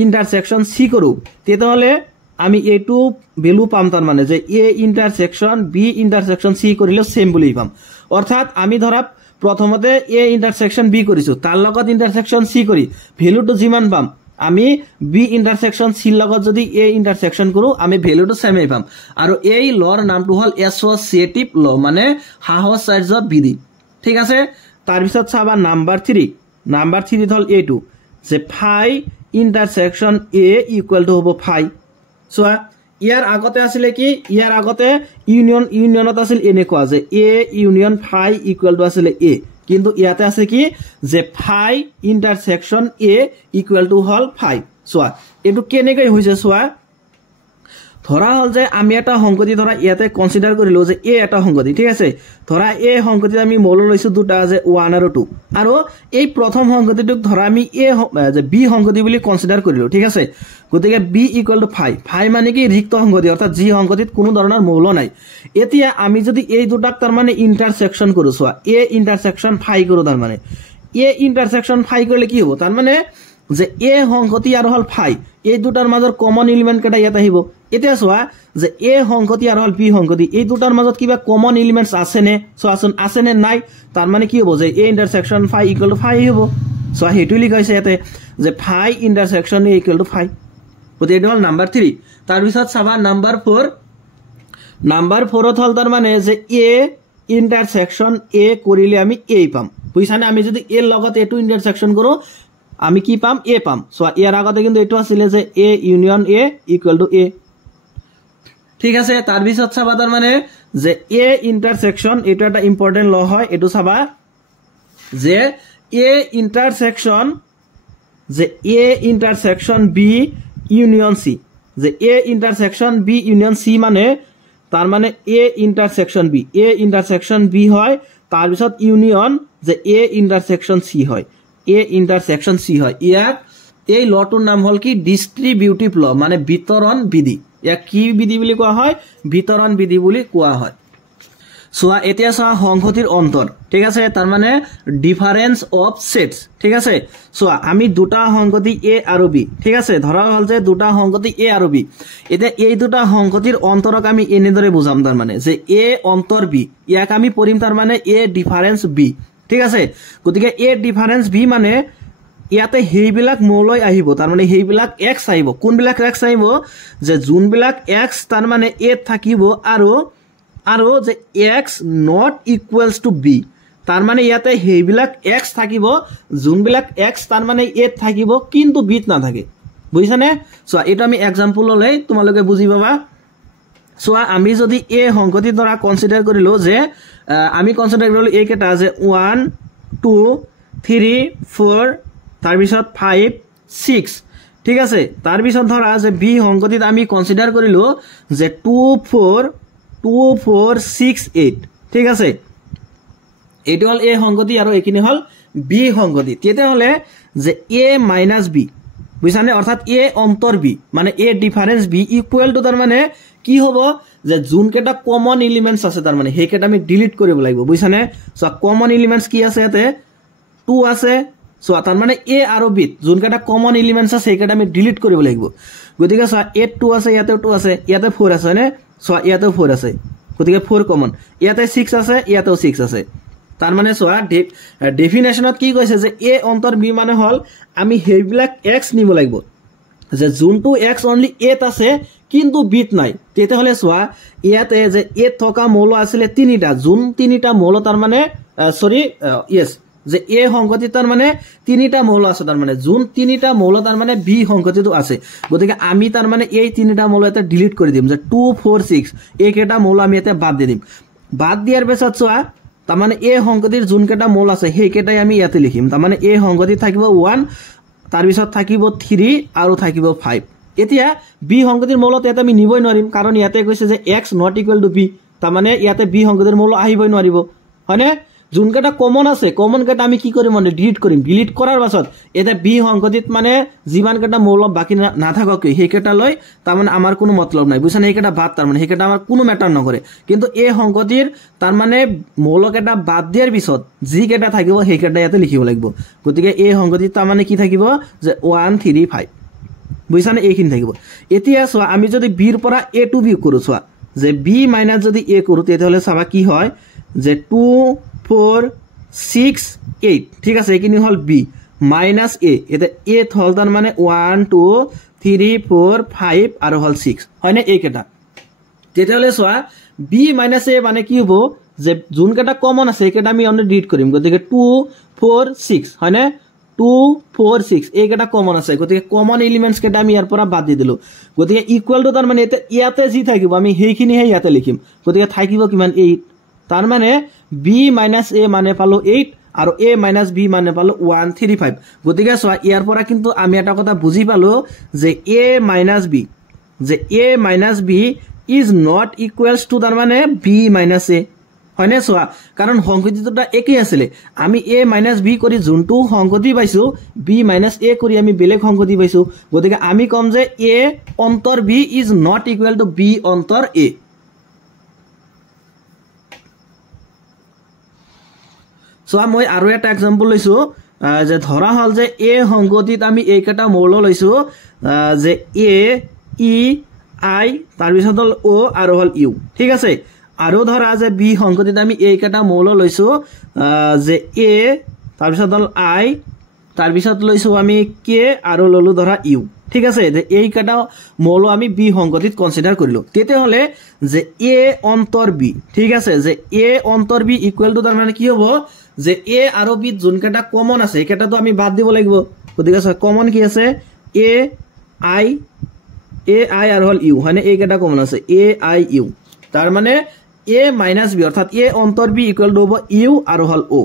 ইন্টারসেকশন সি কৰো তেতিয়ালে আমি এটো ভ্যালু পাম তাৰ মানে যে এ ইন্টাৰসেকশন বি ইন্টাৰসেকশন সি কৰিলে সেম বুলি পাম অৰ্থাৎ আমি ধৰা প্ৰথমতে এ ইন্টাৰসেকশন বি কৰিছো তাৰ লগত ইন্টাৰসেকশন সি কৰি ভ্যালুটো জিমান পাম আমি বি ইন্টাৰসেকশন সি লগত যদি এ ইন্টাৰসেকশন কৰো আমি ভ্যালুটো সেমে পাম আৰু এই লৰ নামটো হল এসোসিয়েটিভ ল মানে সহচৰ্য বিধি ঠিক আছে তার পিছত চাবা নাম্বার 3 হল এটো যে phi intersection A equal two হবো 5 সো ইয়ার আগতে আসলে কি ইয়ার আগতে ইউনিয়নত আছিল এনেকুৱা যে A union phi equal to আসলে এ কিন্তু ইয়াতে আছে কি যে phi intersection A equal to হল 5 সোয়া এটো কেনেকৈ হৈছে সোয়া ধৰা হল যে আমি এটা সংগতি ধৰা ইয়াতে কনসিডাৰ কৰিলো যে এ এটা সংগতি ঠিক আছে ধৰা এ সংগতি আমি মৌল লৈছো দুটা যে 1 আৰু 2 আৰু এই প্ৰথম সংগতিটোক ধৰা আমি এ যে বি সংগতি বুলি কনসিডাৰ কৰিলো ঠিক আছে গতিকে b = 5 মানে কি ৰিক্ত সংগতি অৰ্থাৎ যি সংগতিত কোনো ধৰণৰ মৌল নাই এতিয়া আমি যদি এই দুটাক তাৰ মানে ইন্টাৰসেকশন কৰো সোয়া এ ইন্টাৰসেকশন 5 কৰো তাৰ মানে এ ইন্টাৰসেকশন 5 কৰিলে কি হ'ব তাৰ মানে যে এ সংগতি আৰু হল 5 এই দুটাৰ মাজৰ কমন এলিমেন্ট কেটা ইয়াত আহিব এতিয়া সোয়া যে এ সংগতি আৰু হল বি সংগতি এই দুটাৰ মাজত কিবা কমন এলিমেন্টস আছে নে সোয়াচোন আছে নে নাই তাৰ মানে কি হ'ব যে এ ইন্টাৰসেকশন 5 = 5 হ'ব সোয়া হেতু লিখাইছে ইয়াতে যে 5 ইন্টাৰসেকশন এ = 5 গতি এটো হল নাম্বাৰ 3 তাৰ পিছত চাবা নাম্বাৰ 4 হল তাৰ মানে যে এ ইন্টাৰসেকশন এ কৰিলে আমি এ পাম বুইছানে আমি যদি এ লগত এটো ইন্টাৰসেকশন কৰো আমি কি পাম এ পাম সো ইয়াৰ আগতে কিন্তু এটো আছিল যে এ ইউনিয়ন এ = এ ঠিক আছে তাৰ পিছত চাবা তাৰ মানে যে এ ইন্টাৰসেকশন এটো এটা ইম্পৰ্টেন্ট ল হয় এটো চাবা যে এ ইন্টাৰসেকশন বি ইউনিয়ন সি যে এ ইন্টাৰসেকশন বি ইউনিয়ন সি মানে তাৰ মানে এ ইন্টাৰসেকশন বি হয় তাৰ পিছত ইউনিয়ন যে এ ইন্টাৰসেকশন সি হয় ইয়াক এই লটোৰ নাম হল কি ডিস্ট্ৰিবিউটিভ ল মানে বিতৰণ বিধি ইয়াক কি বিধি বুলি কোৱা হয় বিতৰণ বিধি বুলি কোৱা হয় সোয়া এতিয়া সোয়া সংগতিৰ অন্তৰ ঠিক আছে তাৰ মানে ডিফাৰেন্স অফ সেটস ঠিক আছে সোয়া আমি দুটা সংগতি এ আৰু বি ঠিক আছে ধৰা হল যে দুটা সংগতি এ আৰু বি এতিয়া এই দুটা সংগতিৰ অন্তৰক আমি এনেদৰে বুজাম তাৰ মানে যে এ অন্তৰ বি ইয়াক আমি পঢ়িম তাৰ মানে এ ডিফাৰেন্স বি ঠিক আছে গতিকে এ ডিফাৰেন্স বি মানে ইয়াতে হেইবিলাক মৌলই আহিব তাৰ মানে হেইবিলাক x আহিব কোনবিলাক x আহিব যে যোনবিলাক x তাৰ মানে a থাকিব আৰু যে x not equals to b তাৰ মানে ইয়াতে হেইবিলাক x থাকিব যোনবিলাক x তাৰ মানে a থাকিব কিন্তু b না থাকে বুজিছানে সো এটা আমি एग्जांपल ললে তোমালোকে বুজি পাবা সো আমি যদি a সংগতি দ্বাৰা কনসিডাৰ কৰিলো যে আমি কনসিডাৰ কৰিলো a কেটা যে 1 2 3 4 তাৰ পিছত 5 6 ঠিক আছে তাৰ পিছত ধৰা যে b সংগতিত আমি কনসিডাৰ কৰিলো যে 2 4 6 8 ঠিক আছে এটো হল a সংগতি আৰু একিনি হল b সংগতি তেতে হলে যে a - b বুঝানে অর্থাৎ a অন্তর b মানে a difference b equal to তার মানে কি হ'ব যে যোন কেটা কমন এলিমেন্টস আছে তার মানে হেকেটা আমি ডিলিট কৰিব লাগিব বুঝানে সো কমন এলিমেন্টস কি আছে ইয়াতে 2 আছে সো তার মানে a আৰু b যোন কেটা কমন এলিমেন্টস আছে হেকেটা আমি ডিলিট কৰিব লাগিব গতিকে সো a 2 আছে ইয়াতে 2 আছে ইয়াতে 4 আছে নে সো ইয়াতে 4 আছে গতিকে 4 কমন ইয়াতে 6 আছে ইয়াতেও 6 আছে তার মানে সোয়া ডেফিনেশনত কি কৈছে যে a অন্তৰ b মানে হল আমি হেইবিলাক x নিব লাগিব যে যোনটো x অনলি a আছে কিন্তু b নাই তেতে হলে সোয়া ইয়াতে যে a থকা মৌল আছিল তিনিটা যোন তিনিটা মৌল তার মানে সরি ইয়েস যে a সংগতি তার মানে তিনিটা মৌল আছে তার মানে যোন তিনিটা মৌল তার মানে b সংগতিটো আছে গতিকে আমি তার মানে এই তিনিটা মৌল এটা ডিলিট কৰি দিম যে 2 4 6 এই কেটা মৌল আমি এটা বাদ দি দিম বাদ দিয়াৰ পিছত সোয়া তাৰ মানে এ সংগতিৰ যোন কেটা মৌল আছে সেই কেটাই আমি ইয়াতে লিখিম তাৰ মানে এ সংগতি থাকিব 1 তাৰ পিছত থাকিব 3 আৰু থাকিব 5 এতিয়া বি সংগতিৰ মৌলত এটা আমি নিবই নোৱাৰিম কাৰণ ইয়াতে কৈছে যে x not equal to b তাৰ মানে ইয়াতে বি সংগতিৰ মৌল আহিবই নোৱাৰিব হয়নে যোন কেটা কমন আছে কমন কেটা আমি কি কৰিম মানে ডিলিট কৰিম ডিলিট কৰাৰ পাছত এটা বি সংগতিত মানে যিমান কেটা মৌল বাকি না থাকক সেই কেটা লৈ তার মানে আমাৰ কোনো মতলব নাই বুঝছানে এই কেটা বাদ তাৰ মানে সেই কেটা আমাৰ কোনো ম্যাটাৰ নকৰে কিন্তু এই সংগতিৰ তাৰ মানে মৌল কেটা বাদ দিয়াৰ পিছত যি কেটা থাকিব সেই কেটা ইয়াতে লিখিব লাগিব গতিকে এই সংগতিত তার মানে কি থাকিব যে 1 3 5 বুঝছানে এইখিনি থাকিব এতিয়া সোয়া আমি যদি b ৰ পৰা a to b কৰো সোয়া যে b মাইনাস যদি a কৰো তেতে হলে চাবা কি হয় যে 2 4 6 8 ঠিক আছে একিনি হল b মাইনাস a এটা a হল তার মানে 1 2 3 4 5 আর হল 6 হয় না এই কেটা তেতে হলে সোয়া b মাইনাস a মানে কি হবো যে যোন কেটা কমন আছে কেটা আমি অন্য ডিলিট কৰিম গতিকে 2 4 6 হয় না 2 4 6 এই কেটা কমন আছে গতিকে কমন এলিমেন্টস কেটা আমি ইয়াৰ পৰা বাদ দি দিলো গতিকে ইকুয়াল টু তার মানে ইয়াতে যি থাকিব আমি হেইখিনি হে ইয়াতে লিখিম গতিকে থাকিব কিমান 8 তার মানে b minus a মানে পালো 8 আৰু a minus b মানে পালো 135 গতিকে সোয়া ইয়াৰ পৰা কিন্তু আমি এটা কথা বুজি পালো যে a minus b যে a minus b is not equals to তার মানে b minus a হয়নে সোয়া কারণ সংগতিটা একই আছিল আমি a minus b কৰি যোনটো সংগতি পাইছো b minus a কৰি আমি বেলেগ সংগতি পাইছো গতিকে আমি কম যে a অন্তৰ b is not equal to b অন্তৰ a সোয়া মই আৰু এটা एग्जांपल লৈছো যে ধৰা হল যে a সংগতিত আমি এইকেটা মৌল লৈছো যে a e i তাৰ পিছত হল o আৰু হল u ঠিক আছে আৰু ধৰা যে b সংগতিত আমি এইকেটা মৌল লৈছো যে a তাৰ পিছত হল i তাৰ পিছত লৈছো আমি k আৰু ললো ধৰা u ঠিক আছে যে এইকেটা মৌল আমি b সংগতিত কনসিডাৰ কৰিলো তেতে হলে যে a অন্তৰ b ঠিক আছে যে a অন্তৰ b ইকুয়াল টু তাৰ মানে কি হ'ব যে a আৰু b যোনকেটা কমন আছে একেটা তো আমি বাদ দিব লাগিব গতিকে কমন কি আছে a i আৰু হল u মানে এইকেটা কমন আছে a i u তাৰ মানে a minus b অৰ্থাৎ a অন্তৰ b ইকুয়াল টু হ'ব u আৰু হল o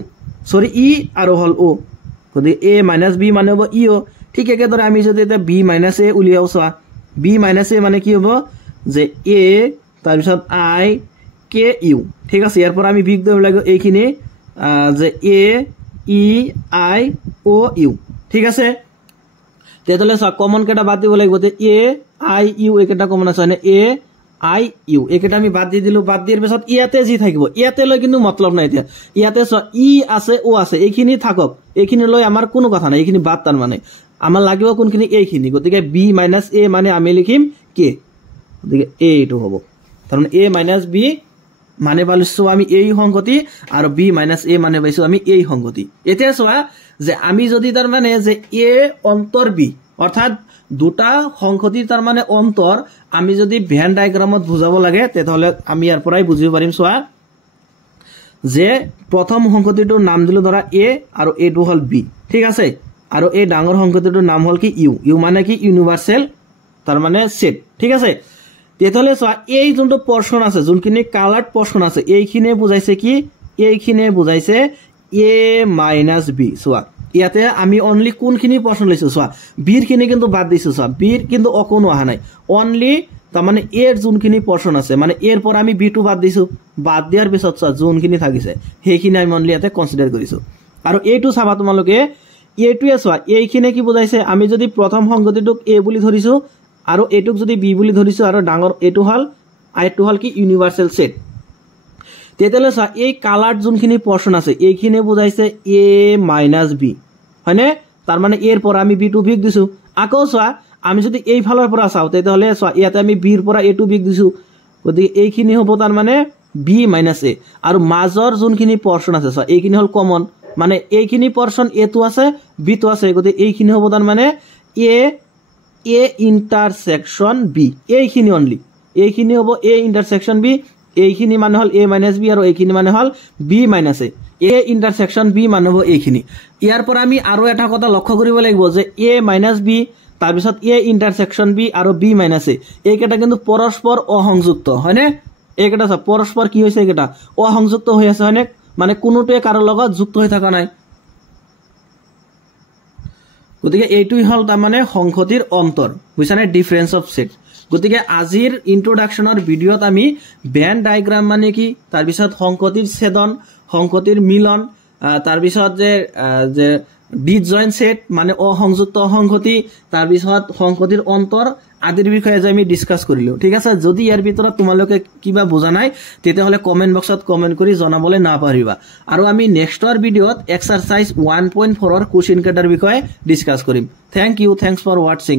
সৰি e আৰু হল o গতিকে a minus b মানে হ'ব e o ঠিক একেদৰে আমি যদি এটা b minus a উলিয়াও চোৱা b minus a মানে কি হ'ব যে a তাৰ পিছত i k u ঠিক আছে ইয়াৰ পৰা আমি বিগ দিব লাগিব এইখিনি যে a e i o u ঠিক আছে তেতলে সব কমন কেটা বাদ দিব লাগিব তে a i u একেটা কমন আছে মানে a i u একেটা আমি বাদ দি দিলো বাদ দিয়াৰ পিছত ইয়াতে জি থাকিব ইয়াতে লৈ কিন্তু মতলব নাই এতিয়া ইয়াতে স ই আছে ও আছে এইখিনি থাকক এইখিনি লৈ আমাৰ কোনো কথা নাই এইখিনি বাদ তাৰ মানে আমাৰ লাগিব কোনখিনি এইখিনি গতিকে b - a মানে আমি লিখিম k গতিকে a এটো হ'ব তাৰ মানে a - b মানে পাইছো আমি এই সংগতি আৰু b - a মানে পাইছো আমি এই সংগতি এতিয়া চোৱা যে আমি যদি তাৰ মানে যে a অন্তৰ b অৰ্থাৎ দুটা সংগতি তাৰ মানে অন্তৰ আমি যদি ভেন ডায়াগ্ৰামত বুজাব লাগে তেতহলে আমি ইয়াৰ পৰাই বুজিব পাৰিম চোৱা যে প্ৰথম সংগতিটোৰ নাম দিলো ধৰা a আৰু এটো হল b ঠিক আছে আৰু এই ডাঙৰ সংগতিটোৰ নাম হল কি u মানে কি ইউনিভাৰ্সেল তাৰ মানে সেট ঠিক আছে তেতহলে চোৱা এই যোনটো পোৰশন আছে যোনখিনি কালাৰ্ড পোৰশন আছে এইখিনি বুজাইছে কি এইখিনি বুজাইছে a - b চোৱা ইয়াতে আমি অনলি কোনখিনি পোৰশন লৈছো সোয়া বিৰ খিনি কিন্তু বাদ দিছো সোয়া বিৰ কিন্তু অকোনো আহা নাই অনলি তাৰ মানে এৰ যোনখিনি পোৰশন আছে মানে এৰ পৰা আমি বি টু বাদ দিছো বাদ দিয়াৰ পিছত সোয়া যোনখিনি থাকিছে হেখিনি আমি অনলি ইয়াতে কনসিডাৰ কৰিছো আৰু এইটো চাবা তোমালোকে এইটোৱে সোয়া এইখিনি কি বুজাইছে আমি যদি প্ৰথম সংগতিটোক a বুলি ধৰিছো আৰু এইটোক যদি b বুলি ধৰিছো আৰু ডাঙৰ এটো হল আইটো হল কি ইউনিভাৰ্সেল সেট তেতলে সা এই কালার্ড যোনখিনি পোরশন আছে এইখিনি বুজাইছে a - b হয়নে তার মানে এর পর আমি b টু বিগ দিছো আকো সা আমি যদি এই ফালৰ পৰা চাও তেতলে সা ইয়াতে আমি b এৰ পৰা a টু বিগ দিছো গতি এইখিনি হ'ব তাৰ মানে b - a আৰু মাজৰ যোনখিনি পোরশন আছে সা এইখিনি হল কমন মানে এইখিনি পোরশন a টু আছে b টু আছে গতি এইখিনি হ'ব তার মানে a ইন্টারসেকশন b এইখিনি অনলি এইখিনি হ'ব a ইন্টারসেকশন b এইখিনি মানে হল a - b আৰু এইখিনি মানে হল b - a a ইন্টাৰসেকশন b মানে হ'ব এইখিনি ইয়াৰ পৰা আমি আৰু এটা কথা লক্ষ্য কৰিব লাগিব যে a - b তাৰ পিছত a ইন্টাৰসেকশন b আৰু b - a এইকেটা কিন্তু পৰস্পৰ অসংযুক্ত হয়নে এইকেটা পৰস্পৰ কি হৈছে এইকেটা অসংযুক্ত হৈ আছে হয়নে মানে কোনোটোৱে কাৰো লগত যুক্ত হৈ থকা নাই গতিকে এইটোই হল তাৰ মানে সংগতিৰ অন্তৰ বুজিছানে ডিফাৰেন্স অফ সেট গতিকে আজিৰ ইন্ট্ৰোডাকশনৰ ভিডিওত আমি ভেন ডায়াগ্ৰাম মানে কি তাৰ পিছত সংগতিৰ ছেদন সংগতিৰ মিলন তাৰ পিছত যে ডিসজয়েন্ট সেট মানে অসংযুক্ত সংগতি তাৰ পিছত সংগতিৰ অন্তৰ আদিৰ বিষয়ে যে আমি ডিসকাস কৰিলো ঠিক আছে যদি ইয়াৰ ভিতৰত তোমালোকে কিবা বুজা নাই তেতে হলে কমেন্ট বক্সত কমেন্ট কৰি জনাবলৈ না পাৰিবা আৰু আমি নেক্সটৰ ভিডিওত এক্সাৰসাইজ 1.4 ৰ কোশ্চেন কাটাৰ বিষয়ে ডিসকাস কৰিম thank you thanks for watching